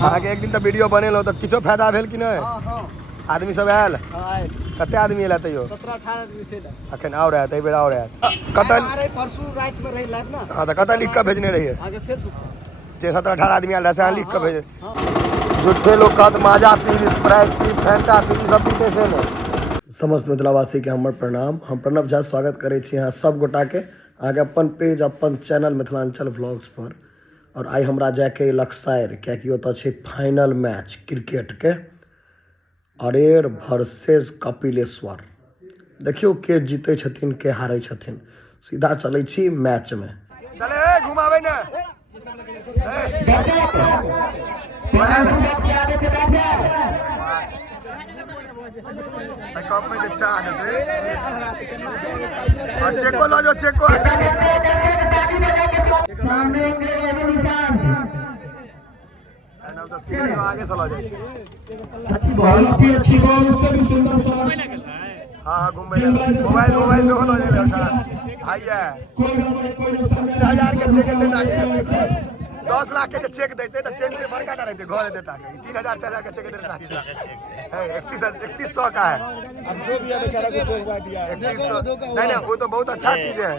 अहाँ के एक दिन तो वीडियो बनेलो तो किछो फायदा भेल कि नहीं? आदमी सब आयल? कते आदमी एला तैयो? 17-18 आदमी छे। अखन और आयत एहि बेर और आयत। कतल परसू रात में रही लाइव ना। हां तो कतल लिख के भेजने रहिए आगे फेसबुक जे 17-18 आदमी आयल रहे लिख के भेज। झूठे लोग कहत माजा पी, स्प्राइट पी, फैंटा पी, सब पीते से ने। समस्त मिथिलावासी के हमर प्रणाम। हम प्रणव झा स्वागत करे छी यहाँ सब गोटा के आगे अपन पेज अपन चैनल मिथिलांचल व्लॉग्स पर। और आई हमरा जाके लक्सायर क्या ओतऽ छै फाइनल मैच क्रिकेट के अरेर वर्सेस कपिलेश्वर। देखियो के जीते छथिन के हारे छथिन। सीधा चले छी मैच में। चले घुमावे ना कप में चाह दे और चेको लो जो चेको आगे चला जाए अच्छी बॉल थी, अच्छी बॉल उससे भी सुंदर शॉट। हाँ घूम मोबाइल से हो ले सारा भाई है 3000 के चेक देते टाके 10 लाख के चेक देते तो टेंट में बड़का ना रहते घर देते टाके 3000 4000 के चेक देते टाके है 3100 का है। अब जो भी है बेचारा को चोकवा दिया 3100 नहीं वो तो बहुत अच्छा चीज है।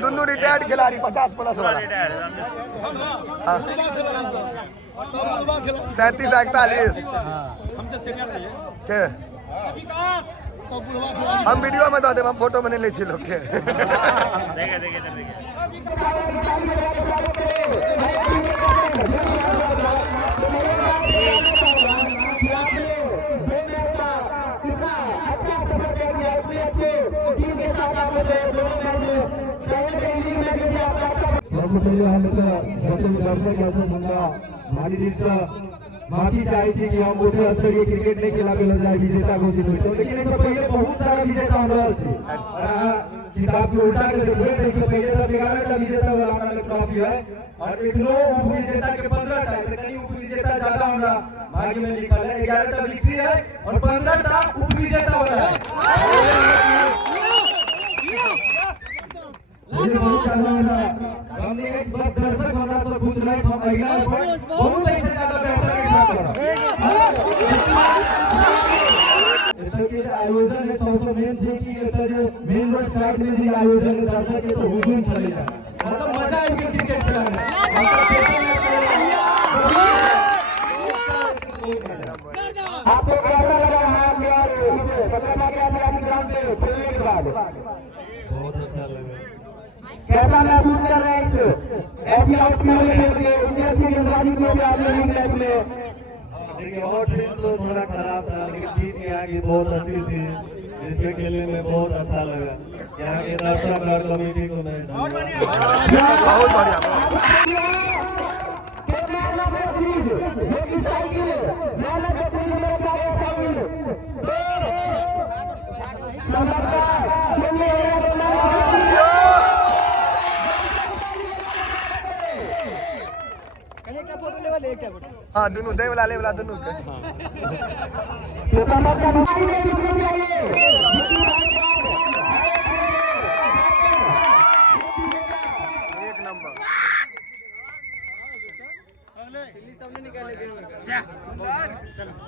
दोनों रिटायर्ड खिलाड़ी 50+ वाला 37-41 हमसे सीनियर है के हम वीडियो में दे हम फोटो में नहीं ले छी लोग के देखिए इधर देखिए माफी चाहे कि हम मोटे स्तरीय क्रिकेट नहीं खेला गेल जाए विजेता घोषित होइतो, लेकिन इससे पहले बहुत सारा विजेता हम रहल छी। किताब के उल्टा के देखबे त इससे पहले 10-11 टा विजेता वाला हमरा लग ट्रॉफी है और एकनो उप विजेता के 15 टा कहीं उप विजेता ज्यादा हमरा भाग्य में लिखल है। 11 टा विक्ट्री है और 15 टा उप विजेता वाला है। हमने बस दर्शक हमरा सब पूछ रहे हम अगला बहुत ऐसे ज्यादा बेहतर के आयोजन है सबसे मेन छै कि एतऽ जे मेन रोड साइड में जे आयोजन है दर्शक के तो हुजूम चले जाए मतलब मजा आबि गेल क्रिकेट खेलने में। आपको कैसा लगा हार गया इसे पता लगा आपके ग्राउंड पे खेलने के बाद? बहुत अच्छा लगा। कैसा महसूस कर रहे हैं इस ऐसी आउटफील्ड में खेलते इंडिया की गेंदबाजी को भी आज नहीं मैच में? देखिए आउटफील्ड तो थोड़ा खराब था लेकिन बीच में आगे बहुत अच्छी थी जिसमें खेलने में बहुत अच्छा लगा। यहाँ के दर्शक और कमेटी को मैं बहुत बढ़िया हाँ दोनों दे वाला ले वाला दोनों के एक नंबर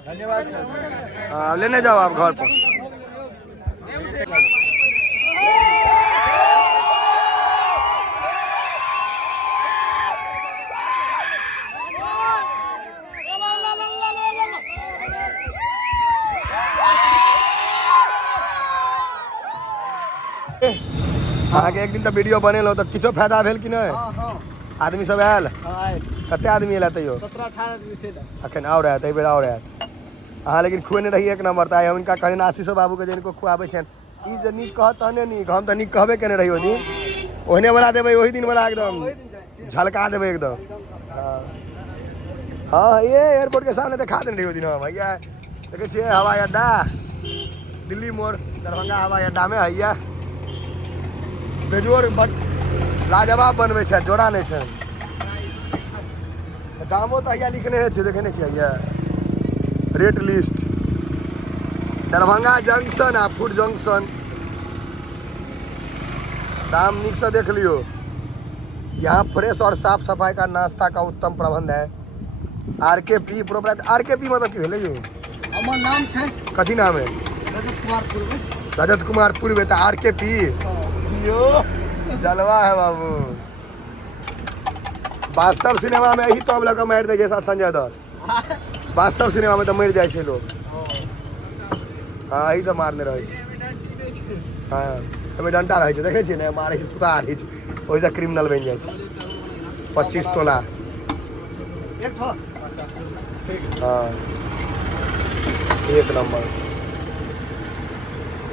धन्यवाद सर। लेने जाओ आप घर पर। अहाँ के एक दिन तो वीडियो बनेलो तो किछो फायदा भेल कि नहीं? हाँ हाँ आदमी सब आयल? हाँ कते आदमी एला तैयो? 17-18 आदमी थे ना। अखन और आयत एहि बेर और आयत। अहाँ लेकिन खुएने रही एक नंबर त हुनका कहने आशीषो बाबू के जिनको खुआबै छन ई जे नीक कहत तहने नीक हम त नीक कहबे केने रही ओहि दिन ओहने बना देबै ओहि दिन बना एकदम झलका देबै एकदम। हाँ ये एयरपोर्ट के सामने देखा देने रही ओहि दिन हम भैया देखे छियै हवाई अड्डा दिल्ली मोड़ दरभंगा हवाई अड्डा में हैया बेजोड़ बड़ लाजवाब बनबै छै जोड़ा नहीं छै। दामो तो हैया लिखने छै देखने छियै हैया रेट लिस्ट दरभंगा जंक्शन आ फूड जंक्शन दाम नीक से देख लियो। यहाँ फ्रेश और साफ सफाई का नाश्ता का उत्तम प्रबंध है। RKP प्रोपराइटर RKP मतलब की भेलै यो? हमर नाम छै कथी नाम है? रजत कुमार पूर्वे। रजत कुमार पूर्वे तो RKP जलवा है बाबू। वास्तव सिनेमा में यही तो अब लगा मार दे जैसा संजय दत्त वास्तव सिनेमा में तो मर जाए छे लोग। हाँ यही सब मारने रहे छे। हाँ एमे डंटा रहे छे देखे छे ने मारे छे सुता रहे छे ओइसा क्रिमिनल बन जाए छे 25 तोला। एक ठो हाँ एक नंबर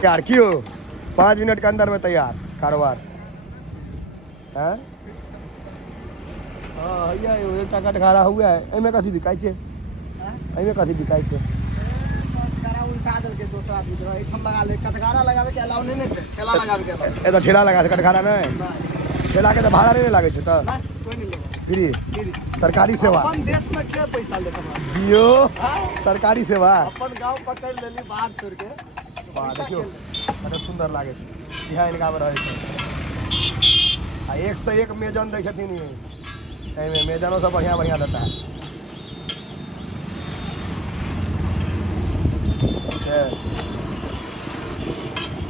यार क्यों 5 मिनट के अंदर में तैयार कारोबार है। हाँ हैया एक टका खड़ा हुआ है एमे कथी बिकाई छे? एमे कथी बिकाई छे? कटकारा उल्टा देल के दूसरा आदमी के एठम लगा ले कटकारा लगावे के अलाउ नहीं छै ठेला लगावे के अलाउ। ए तो ठेला लगा कटखाना नहीं ठेला के तो भाड़ा नहीं लागे छे तो ना कोई नहीं लेगा फ्री सरकारी सेवा अपन देश में के पैसा लेत हमरा जियो सरकारी सेवा। अपन गांव पकड़ लेली बाहर छोड़ के वाह देखियो मतलब सुंदर लागे छे इहा इनका में रहे छे आ एक से एक मेजन दै छथिन ई एमे मेजनो सब बढ़िया बढ़िया देता है।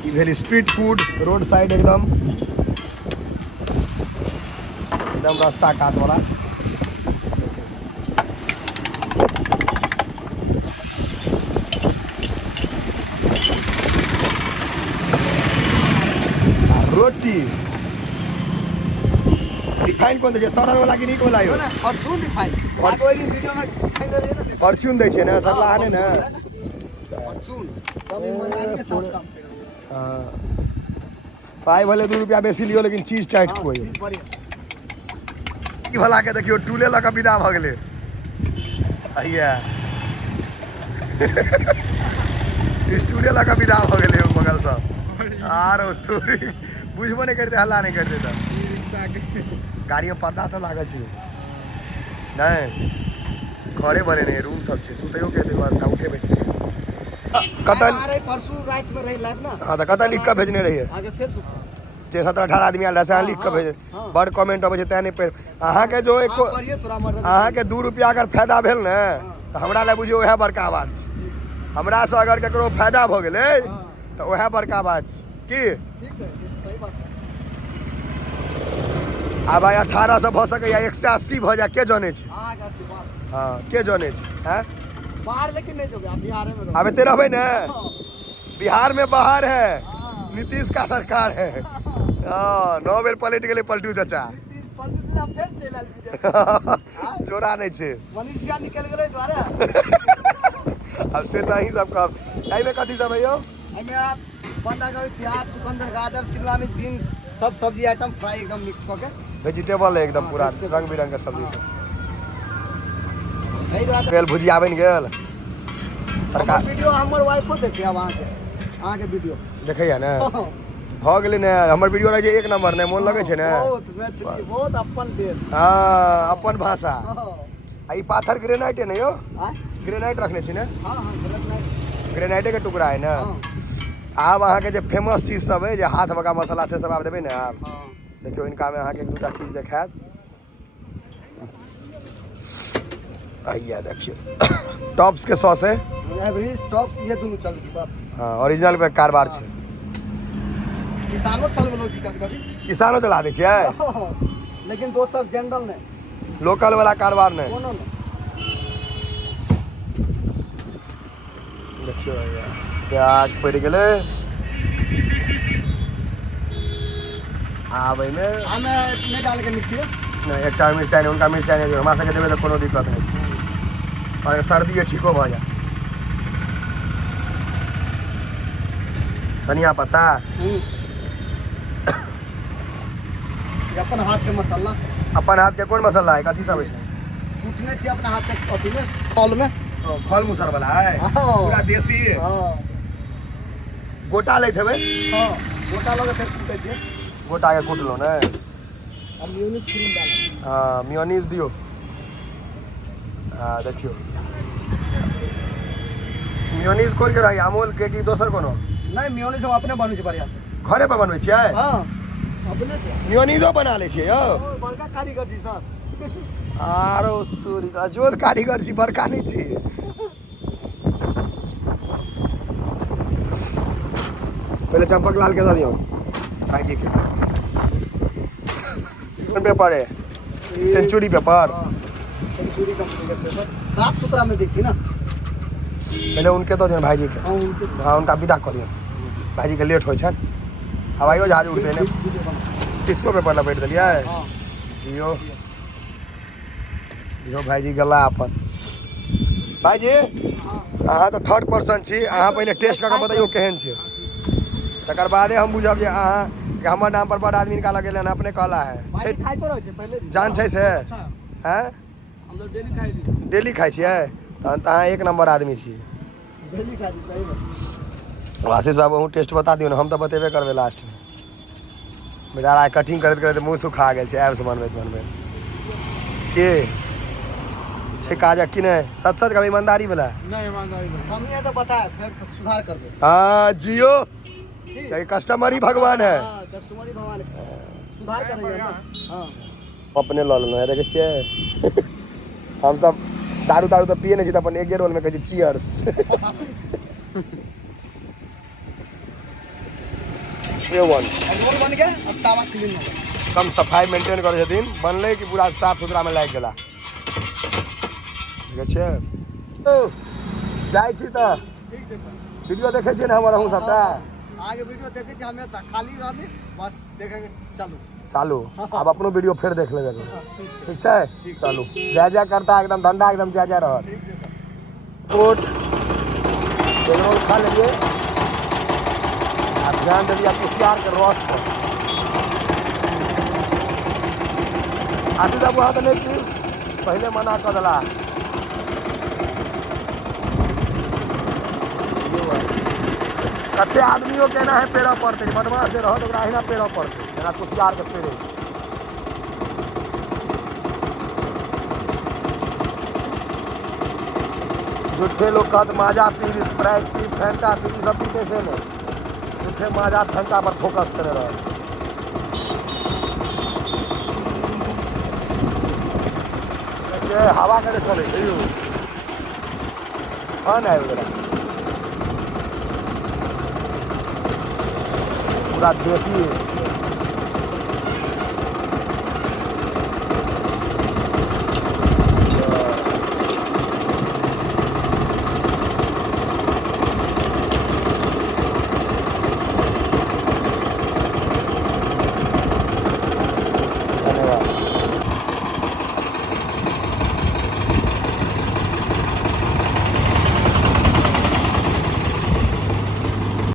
ई भेल स्ट्रीट फूड रोड साइड एकदम रास्ता कात वाला। रोटी रिफाइन कौन दे सरल वाला की नीक वाला यो? फॉर्चून रिफाइन बात ओइ दिन वीडियो में खाइले रहे ना फॉर्च्यून दै छै ने सरला ने ना फॉर्चून तब ईमानदारी के साथ काम कर रहे हां पाई भले 2 रुपया बेसी लियो लेकिन चीज टाइट कोई हैं बढ़िया की भला के देखियो टूले लगा विदा भ गेले हैया स्टूडियो लगा विदा भ गेले बगल सब आरो तोरी बुझबो नहीं करते हल्ला नहीं करते तो गाड़ी में पर्दा सब लागल छै नहीं घरे बने नहीं रूम सब छै सुतैयो के व्यवस्था उठे बैठे कतल अरे परसों रात में रही लाइव ना। हाँ तो कतल लिख के भेजने रहिए आगे फेसबुक जे 17-18 आदमी आयल रहे लिख के भेज बड़ कमेंट अबै छै तै नहीं पे अहाँ के जो एक पढ़िए तोरा मर अहाँ के 2 रुपया अगर फायदा भेल ने तो हमरा ले बुझियो वह बड़का बात छै। हमरा से अगर केकरो फायदा भ गेलै तो वह बड़का बात छै की ठीक है सही बात है। आ भाई 18 से भ सके या 180 भ जाए के जाने छै? आगे से बात हाँ के जाने छै हैं? बाहर लेकिन नहीं जोगे आप बिहार में रहो। अब ते रहबै ने हाँ, बिहार में बाहर है हाँ। नीतीश का सरकार है। हाँ 9 बेर पलट गेलै पलटू चाचा पलटू से आप फिर चल आल बीजे चोरा नहीं छै मनीष का निकल गेलै द्वारा। अब से तो ही सब काम एहि में कथी सब है यो? हमें आप बंधा गोभी प्याज चुकंदर गाजर शिमला मिर्च बीन्स सब सब्जी आइटम फ्राई एकदम मिक्स करके वेजिटेबल है एकदम पूरा रंग बिरंग के सब्जी सब यही बात गेल भुजिया बन गेल तड़का वीडियो हमर वाइफो देखे अब अहाँ के वीडियो देखैया ने भ गेलै ने हमर वीडियो रहे छै 1 नंबर ने मोन लगे छै ने बहुत मैथिली बहुत अपन देश। हाँ अपन भाषा हाँ आ ई पाथर ग्रेनाइट है ने यो हाँ ग्रेनाइट रखने छी ने हाँ गलत नहीं। ग्रेनाइटे के टुकड़ा है ना। हाँ आब अहाँ के जे फेमस चीज सब है जे हाथ बगा मसाला से सब आप देबै ने आप हाँ देखियो इनका में अहाँ के 2टा चीज देखायत आइया देखियो टॉप्स के सॉस है एवरेज टॉप्स ये दोनों चल बस। हाँ ओरिजिनल पे कारबार छै किसानो चल बोलो जी कभी किसानो चला दै छियै लेकिन दोसर जनरल नहीं लोकल वाला कारबार नहीं कोनो नहीं। देखियो प्याज पड़ गेलै हाँ भाई में हमें नहीं डाल के मिर्ची नहीं एक टाइम मिर्चाई नहीं उनका मिर्चाई नहीं हमारा सबके देवे तो कोनो दिक्कत नहीं और सर्दी है ठीको भ जा धनिया पत्ता अपन हाथ के मसाला अपन हाथ के कौन मसाला है कथी सब है कूटने छी अपना हाथ से अथी में फल में फल मुसर वाला है हाँ। पूरा देसी हाँ गोटा लेते हुए हाँ गोटा लगे फिर कूटे छी गोटा के कूट लो ना अब म्यूनिस क्रीम डाल हाँ मियोनीज दियो हाँ देखियो मियोनीज कोन के रही अमूल के की दोसर कोनो नहीं म्यूनिस हम अपने बनबै छी बढ़िया से घरे पर बनबै छियै हाँ अपने से मियोनीजो बना ले छियै यौ ओ, बड़का कारीगर छी सर आरो तोरी का जोत कारीगर छी बड़का नहीं छी पहले चंपक लाल के दे दियो भाई जी के कौन पेपर है सेंचुरी पेपर हाँ, सेंचुरी कंपनी के पेपर साफ सुथरा में देखी ना पहले उनके तो भाई जी के हाँ उनके हाँ उनका विदा करियो भाई जी के लेट हो छन हवाइयो जहाज उड़ते ने टिश्यू पेपर लपेट दिलियै हाँ जियो जियो भाई जी गला अपन भाई जी अहाँ तो थर्ड पर्सन छी अहाँ पहले टेस्ट कऽ के बताइयो केहन छै तकर बादे हम बुझब जे अहाँ के हमर नाम पर बड़ आदमी निकाल गेलै अपने कहला है भाई खाई तो रहे छे पहले जान छै से हैं हम लोग डेली खाई ली डेली खाइ छियै तहन तऽ अहाँ एक नंबर आदमी छी डेली खाई ली सही बात आशीष बाबू अहूँ टेस्ट बता दियौ ने हम तऽ बतेबे करबै लास्ट में बेचारा कटिंग करैत करैत मुँह सुखा गेल छै ऐप से बनबैत के छै काजक कि नहीं सच सच कभी ईमानदारी वाला नहीं ईमानदारी हम ये तो बताए फिर सुधार कर दे हाँ जियो ठीक ये कस्टमर ही भगवान है हाँ कस्टमर ही भगवान है सुधार करेंगे हम ना हाँ अपने लऽ लेलहुँ है देखे छियै हम सब दारू तारू तो पिए नहीं छी तऽ अपन एके रोल में कहै छी चियर्स ये वन रोल बन गया अब तावा क्लीन हो गया कम सफाई मेंटेन करै छथिन बनलै कि पूरा साफ सुथरा में लागि गेला ठीक छै जाइ छी तऽ ठीक है सर वीडियो देखै छियै ने हमर अहूँ सबटा आगे वीडियो देखे छी हमेशा खाली रहली बस देखेंगे चलो चालू अब अपनो वीडियो फिर देख लेबै हाँ, ठीक है ठीक छै चालू जय जय करता एकदम धंधा एकदम जय जय रहत ठीक है सर कोट एग रोल खा लेलिए आप ध्यान देलिए कुशियार के रस पर आशीष बाबू हाथ नहीं पी पहले मना कर दिला कते आदमियों के ना है पेड़ पड़ते बदमाश जे रह तो अहिना पेड़ पड़ते जेना कुशियार के पेड़े झूठे लोग कहत माजा पी स्प्राइट पी फैंटा पी सब पीते से ने झूठे माजा फैंटा पर फोकस करे रह हवा करे चले फन है वगैरह पूरा देसी